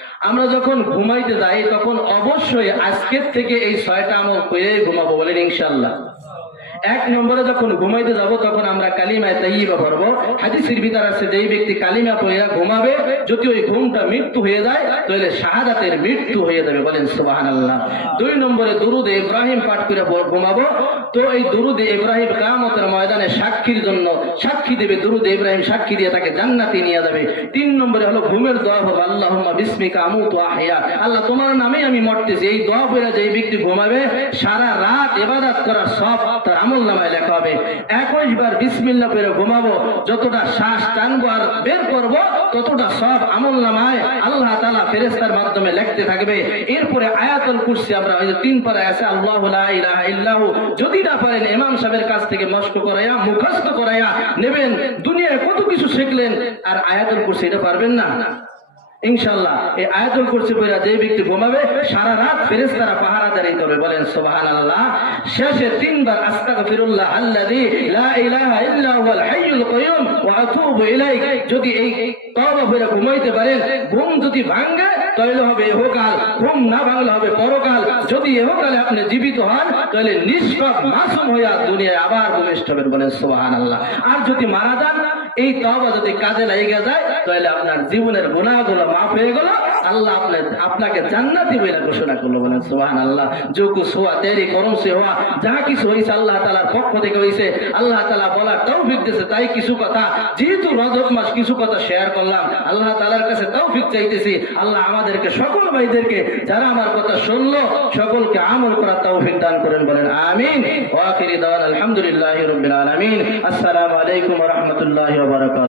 আমরা যখন ঘুমাইতে যাই তখন অবশ্যই আজকের থেকে এই 6টা আমল করে ঘুমাবো, বলেন ইনশাআল্লাহ। 1 নম্বরে যখন ঘুমাইতে যাব তখন আমরা কালিমায়ে তাইয়্যিবা পড়বো। হাদিসের ভিতর আছে যেই ব্যক্তি কালিমা পড়া ঘুমাবে, যদি ওই ঘুমটা মৃত্যু হয়ে যায় তাহলে শাহাদাতের মৃত্যু হয়ে যাবে, বলেন সুবহানাল্লাহ। 2 নম্বরে দুরুদ ইব্রাহিম পাঠ করে ঘুমাবো। তো এই দুরুদ ইব্রাহিম কিয়ামতের ময়দানে সাক্ষীর জন্য সাক্ষী দেবে, দুরুদ ইব্রাহিম সাক্ষী দিয়ে তাকে জান্নাতে নিয়ে যাবে। 3 নম্বরে হলো ঘুমের দোয়া হবে, আল্লাহুম্মা বিসমিকা আমুতু ওয়া আহইয়া, আল্লাহ তোমার নামে আমি মরতেছি। এই দোয়া পড়ে যেই ব্যক্তি ঘুমাবে সারা রাত ইবাদত করার সব তার আমলনামায় লেখা হবে। 21 বার বিসমিল্লাহ পড়ে ঘুমাবো, যতটা শ্বাস টানবো আর বের করবো ততটা সব আমলনামায় আল্লাহ তাআলা ফেরেশতার মাধ্যমে লিখতে থাকবে। এরপরে আয়াতুল কুরসি আমরা ওই যে 3 পারা আছে আল্লাহু লা ইলাহা ইল্লাহু, যদি না পারেন ইমাম সাহেবের কাছ থেকে মস্ক করায়া মুখস্থ করায়া নেবেন। দুনিয়ায় কত কিছু শিখলেন আর আয়াতুল কুরসি এটা পারবেন না ইনশাআল্লাহ। এই আয়াতুল কুরসি পড়া যে ব্যক্তি ঘুমাবে সারা রাত ফেরেশতারা পাহারা দাঁড়াইতে হবে, বলেন সুবহানাল্লাহ। শেষে 3 বার আস্তাগফিরুল্লাহ আল্লাযী লা ইলাহা ইল্লা হুয়াল হাইয়ুল কাইয়ুম ওয়া আতুবু ইলাইহি, যদি এই তওবা পড়ে ঘুমাইতে পারেন, ঘুম যদি ভাঙে তাহলে হবে ইহকাল, ঘুম না ভাঙলে হবে পরকাল। যদি ইহকালে আপনি জীবিত হন তাহলে নিষ্পাপ মাসুম হইয়া দুনিয়ায় আবার ভূমিষ্ঠ হবেন, বলেন সুবহানাল্লাহ। আর যদি মারা যান, এই তওবা যদি কাজে লেগে যায় তাহলে আপনার জীবনের গুনাহগুলো মাফ হয়ে গেল, আল্লাহ আপনাকে জান্নাতি বলে ঘোষণা করলো, বলেন সুবহানাল্লাহ। जो कुछ हुआ तेरी करम से हुआ, যা কিছু হয়েছে আল্লাহ তাআলার পক্ষ থেকে হয়েছে। আল্লাহ তাআলা বলার তৌফিক দিয়েছে, তাই কিছু কথা যেহেতু রজব মাস কিছু কথা শেয়ার করলাম। আল্লাহ তাআলার কাছে তৌফিক চাইতেছি, আল্লাহ আমাদেরকে সকল ভাইদেরকে যারা আমার কথা শুনলো সকলকে আমল করার তৌফিক দান করেন, বলেন আমিন। ওয়া আখিরি দাওয়ানা আলহামদুলিল্লাহি রাব্বিল আলামিন। আসসালামু আলাইকুম ওয়া রাহমাতুল্লাহি ওয়া বারাকাতুহু।